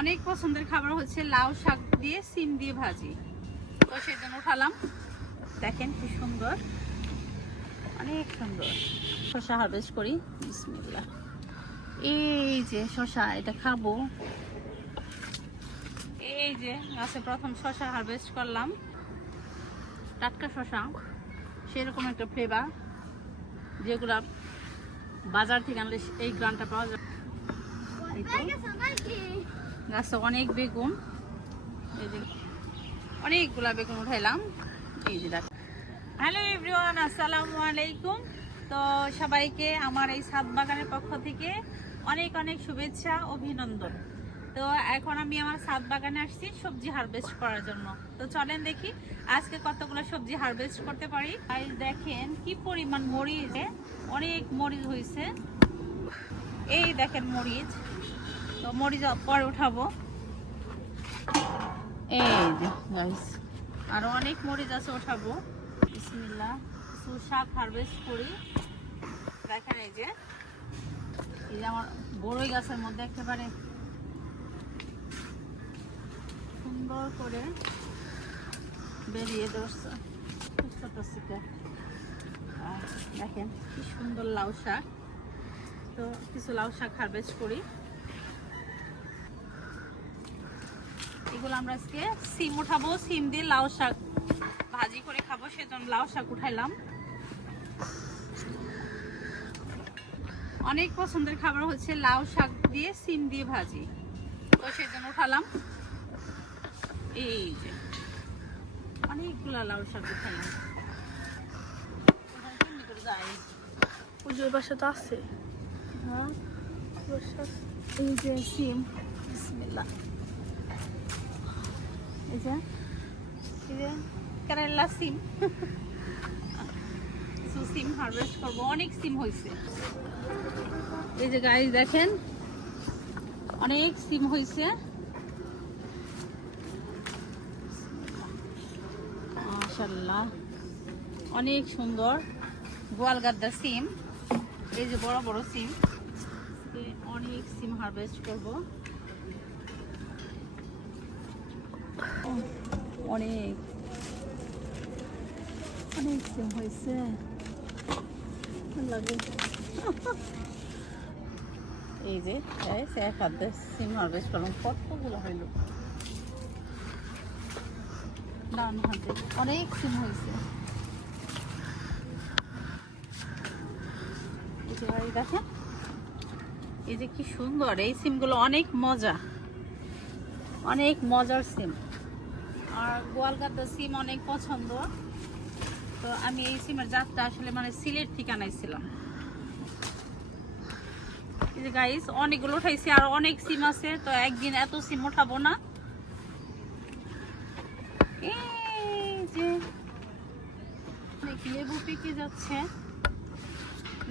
অনেক পছন্দের খাবার হচ্ছে লাউ শাক দিয়ে সিম দিয়ে ভাজি। তো সেজন্য উঠালাম, দেখেন কি সুন্দর, অনেক সুন্দর। শসা হারভেস্ট করি, বিসমিল্লাহ। এই যে শসা, এটা খাবো। এই যে গাছে প্রথম শসা হারভেস্ট করলাম, টাটকা শসা, সেরকম একটা ফ্লেভার যেগুলা বাজার থেকে আনলে এই গ্রানটা পাওয়া যায়। গাছে অনেক বেগুন, এই যে অনেকগুলা বেগুন উঠাইলাম। এই যে দেখ। হ্যালো এভরিওয়ান, আসসালামু আলাইকুম। তো সবাইকে আমার এই ছাদ বাগানের পক্ষ থেকে অনেক অনেক শুভেচ্ছা, অভিনন্দন। তো এখন আমি আমার ছাদ বাগানে আসছি সবজি হারভেস্ট করার জন্য। তো চলেন দেখি আজকে কতগুলো সবজি হারভেস্ট করতে পারি। আর দেখেন কি পরিমাণ মরিচ, অনেক মরিচ হয়েছে। এই দেখেন মরিচ, তো মরিচ পরে উঠাবো। এই যে গাইস, আরো অনেক মরিচ আছে, উঠাবো। বিসমিল্লাহ। কিছু শাক হারভেস্ট করি। দেখেন এই যে আমার বড়ই গাছের মধ্যে একেবারে সুন্দর করে বেরিয়ে ধরছে ছোট ছোট। দেখেন কি সুন্দর লাউ শাক। তো কিছু লাউ শাক হারভেস্ট করি। এগুলো আমরা আজকে সিম উঠাবো, সিম দিয়ে লাউ শাক ভাজি করে খাবো, সেজন্য লাউ শাক উঠাইলাম। অনেক পছন্দের খাবার হচ্ছে লাউ শাক দিয়ে সিম দিয়ে ভাজি, তো সেজন্য উঠালাম। এই যে অনেকগুলা লাউ শাক উঠাইলাম। পুজোর বাসা তো আছে। হ্যাঁ, এই যে সিম, বিসমিল্লাহ। এই যে কেরালা সিম, কিছু সিম হারভেস্ট করবো, অনেক সিম হয়েছে। এই যে গাইস দেখেন অনেক সিম হয়েছে, মাশাআল্লাহ অনেক সুন্দর গোয়াল গাদ্দা সিম। এই যে বড় বড় সিম, অনেক সিম হারভেস্ট করব। অনেক অনেক সিম হয়েছে, লাগে। এই যে এক হাতে সিম হারভেস্ট করলাম, কতগুলো হইল। ডান হাতে অনেক সিম হয়েছে। দেখেন এই যে কি সুন্দর, এই সিমগুলো অনেক মজা, অনেক মজার সিম। আর গোয়ালগাদ্দা সিম অনেক পছন্দ। তো আমি এই সিমের জাতটা আসলে মানে সিলেট থেকে আনাইছিলাম। এই যে গাইস অনেকগুলো উঠাইছি, আর অনেক সিম আছে, তো একদিন এত সিম উঠাবো না। এই যে অনেক লেবু পেকে যাচ্ছে,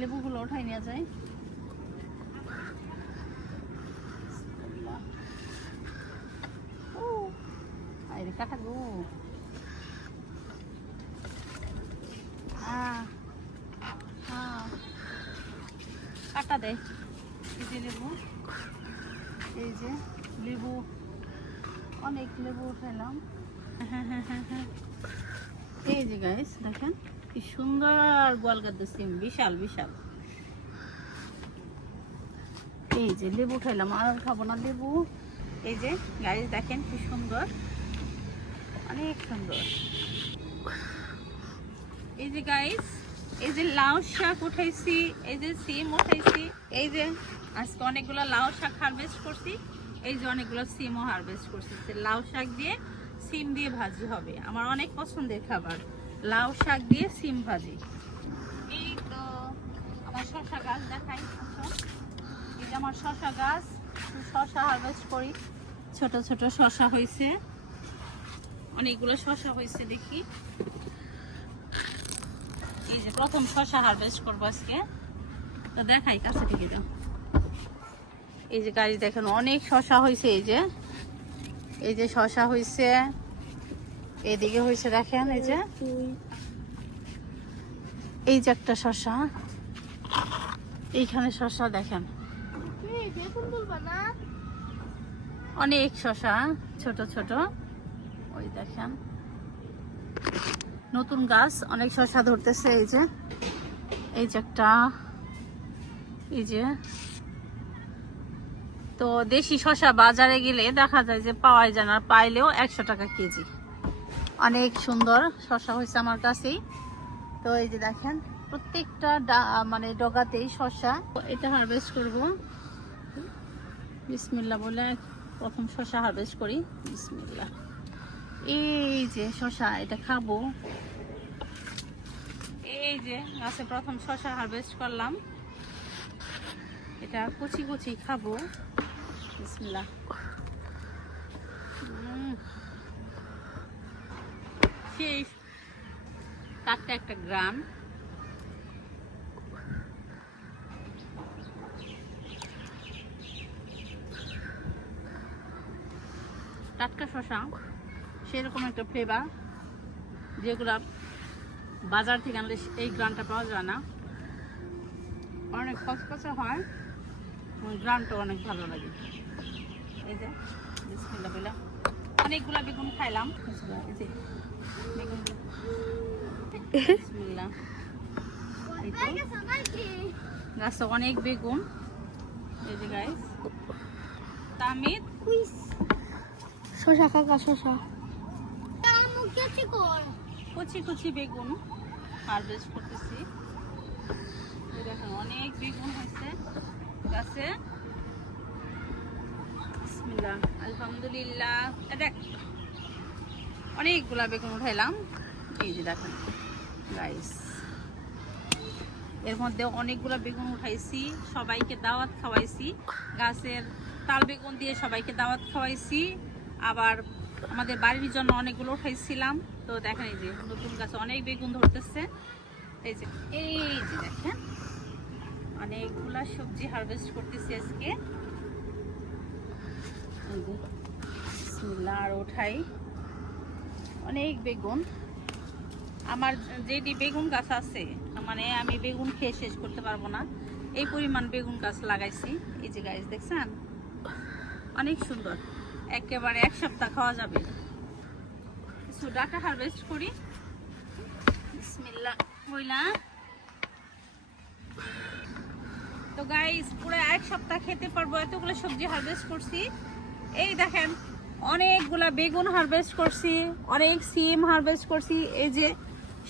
লেবুগুলো উঠাই নেওয়া যায়। কাটা গো, কাটা দেয়। এই যে লেবু, এই যে লেবু, অনেক লেবু উঠাইলাম। এই যে গাইস দেখেন কি সুন্দর গোয়ালগাদ্দা সিম, বিশাল বিশাল। এই যে লেবু উঠাইলাম, আর খাবো না লেবু। এই যে গাইস দেখেন কি সুন্দর, অনেক সুন্দর। এই যে গাইস, এই যে লাউ শাক উঠাইছি, এই যে সিম উঠাইছি। এই যে আজকে অনেকগুলো লাউ শাক হারভেস্ট করছি, এই যে অনেকগুলো সিমও হারভেস্ট করছি। লাউ শাক দিয়ে সিম দিয়ে ভাজি হবে, আমার অনেক পছন্দের খাবার, লাউ শাক দিয়ে সিম ভাজি। এই তো আমার শসা গাছ দেখাই, এই যে আমার শসা গাছ, শসা হারভেস্ট করি। ছোট ছোট শসা হয়েছে, অনেকগুলো শসা হয়েছে। দেখি এই যে প্রথম শসা হারভেস্ট করবো আজকে, তো দেখাই কাছে থেকে দাও। এই যে গাছ দেখেন অনেক শসা হয়েছে। এই যে শসা হয়েছে, এদিকে হয়েছে দেখেন। এই যে একটা শসা, এইখানে শসা দেখেন। অনেক শসা ছোট ছোট, ওই দেখেন নতুন গাছ, অনেক শসা ধরতেছে। এই যে একটা, এই যে। তো দেশি শসা বাজারে গেলে দেখা যায় যে পাওয়াই যায় না, পাইলেও 100 টাকা কেজি। অনেক সুন্দর শসা হয়েছে আমার কাছেই। তো এই যে দেখেন প্রত্যেকটা মানে ডগাতেই শসা। এটা হারভেস্ট করব, বিসমিল্লাহ বলে প্রথম শসা হারভেস্ট করি, বিসমিল্লাহ। এই যে শসা, এটা খাবো। এই যে গাছে প্রথম শসা হারভেস্ট করলাম, এটা কুচি কুচি খাবো, বিসমিল্লাহ। সেই টাটকা একটা গ্রাম। টাটকা শসা সেরকম একটা ফ্লেভার, যেগুলা বাজার থেকে আনলে এই গ্রামটা পাওয়া যায় না। অনেক খচখচে হয়, ওই গ্রামটা অনেক ভালো লাগে। এই যে বিসমিল্লাহ বলে অনেকগুলা বেগুন খাইলাম, এই যে বেগুন, বিসমিল্লাহ। এই তো গাছে অনেক বেগুন, এই যে গাইস। তামিদ শসা কাকা, শসা কুচি কুচি বেগুন হারভেস্ট করতেছি। দেখেন অনেক বেগুন হয়েছে গাছে, বিসমিল্লাহ, আলহামদুলিল্লাহ। দেখ অনেকগুলা বেগুন উঠাইলাম, এই যে দেখেন গাইস। এর মধ্যে অনেকগুলা বেগুন উঠাইছি, সবাইকে দাওয়াত খাওয়াইছি। গাছের তাল বেগুন দিয়ে সবাইকে দাওয়াত খাওয়াইছি, আবার আমাদের বাড়ির জন্য অনেকগুলো উঠাইছিলাম। তো দেখেন এই যে নতুন গাছে অনেক বেগুন ধরতেছে। এই যে দেখেন অনেকগুলা সবজি হারভেস্ট করতেছি আজকে। বিসমিল্লাহ, আর উঠাই অনেক বেগুন। আমার যেটি বেগুন গাছ আছে, মানে আমি বেগুন খেয়ে শেষ করতে পারবো না, এই পরিমাণ বেগুন গাছ লাগাইছি। এই যে গাছ দেখছেন অনেক সুন্দর, একেবারে 1 সপ্তাহ খাওয়া যাবে। কিছু ডাটা হারভেস্ট করি, বিসমিল্লাহ বইলা। তো গাইস পুরো 1 সপ্তাহ খেতে পারবো, এতগুলো সবজি হারভেস্ট করছি। এই দেখেন অনেকগুলা বেগুন হারভেস্ট করছি, অনেক সিম হারভেস্ট করছি, এই যে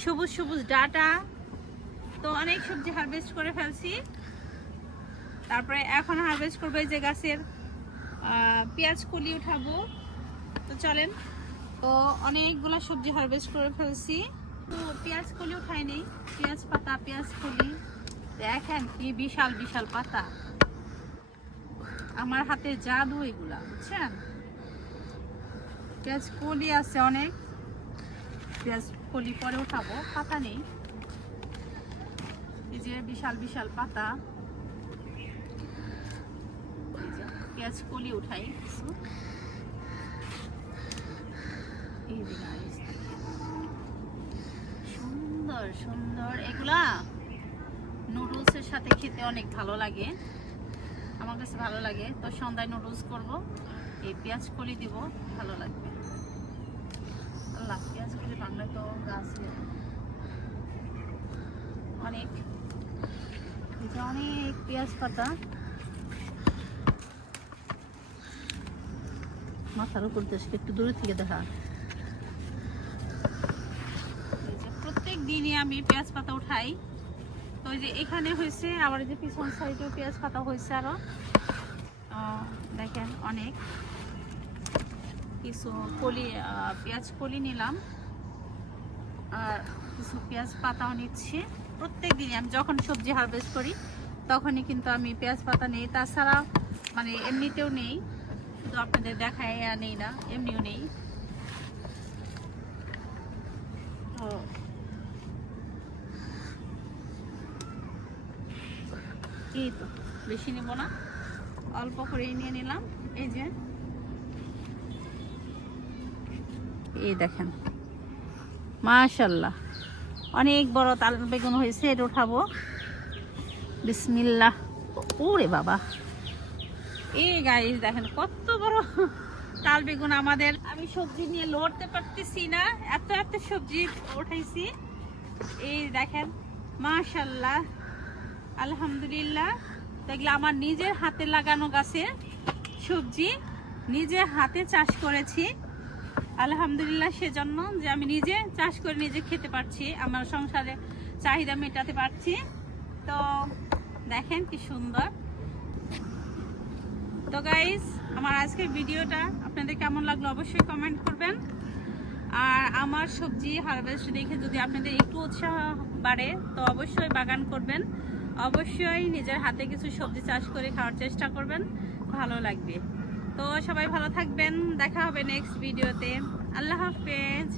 সবুজ সবুজ ডাটা। তো অনেক সবজি হারভেস্ট করে ফেলছি। তারপরে এখন হারভেস্ট করবো এই যে গাছের পেঁয়াজ কলি উঠাবো। তো চলেন, তো অনেকগুলা সবজি হারভেস্ট করে ফেলছি। তো পেঁয়াজ কলি উঠাই নেই, পেঁয়াজ পাতা, পেঁয়াজ কলি দেখেন কি বিশাল বিশাল পাতা। আমার হাতে জাদু এগুলা, বুঝছেন। পেঁয়াজ কলি আছে অনেক, পেঁয়াজ কলি পরে উঠাবো, পাতা নেই। এই যে বিশাল বিশাল পাতা, পেঁয়াজ কলি উঠাই কিছু। এই যে সুন্দর সুন্দর, এগুলা নুডলসের সাথে খেতে অনেক ভালো লাগে, আমার কাছে ভালো লাগে। তো সন্ধ্যায় নুডলস করব, এই পেঁয়াজ কলি দিব, ভালো লাগবে। আল্লাহ, পেঁয়াজ কলি বাংলায় তো গাছে অনেক, অনেক পেঁয়াজ পাতা। মাথার উপর দেশকে একটু দূরে থেকে দেখা। প্রত্যেক দিনই আমি পেঁয়াজ পাতা উঠাই। তো ওই যে এখানে হয়েছে, আবার এই যে পিছন সাইডেও পেঁয়াজ পাতা হয়েছে আরো, দেখেন অনেক কিছু কলি, পেঁয়াজ কলি নিলাম, আর কিছু পেঁয়াজ পাতাও নিচ্ছি। প্রত্যেক দিনই আমি যখন সবজি হারভেস্ট করি তখনই কিন্তু আমি পেঁয়াজ পাতা নেই, তাছাড়া মানে এমনিতেও নেই, শুধু আপনাদের দেখায় নেই না, এমনিও নেই। তো এই তো বেশি নেব না, অল্প করেই নিয়ে নিলাম। এই যে এই দেখেন মাশাআল্লাহ অনেক বড় তাল বেগুন হয়েছে, এটা উঠাবো, বিসমিল্লাহ। ওরে বাবা, এই গাইস দেখেন কত বড় তাল বেগুন আমাদের। আমি সবজি নিয়ে লড়তে পারতেছি না, এত এত সবজি উঠাইছি। এই দেখেন মাশাআল্লাহ, আলহামদুলিল্লাহ। দেখলে আমার নিজের হাতে লাগানো গাছের সবজি, নিজে হাতে চাষ করেছি, আলহামদুলিল্লাহ। সেজন্য যে আমি নিজে চাষ করে নিজে খেতে পারছি, আমার সংসারে চাহিদা মেটাতে পারছি। তো দেখেন কি সুন্দর। তো গাইস, আমার আজকের ভিডিওটা আপনাদের কেমন লাগলো অবশ্যই কমেন্ট করবেন। আর আমার সবজি হারভেস্ট দেখে যদি আপনাদের একটু উৎসাহ বাড়ে তো অবশ্যই বাগান করবেন, অবশ্যই নিজের হাতে কিছু সবজি চাষ করে খাওয়ার চেষ্টা করবেন, ভালো লাগবে। তো সবাই ভালো থাকবেন, দেখা হবে নেক্সট ভিডিওতে। আল্লাহ হাফেজ।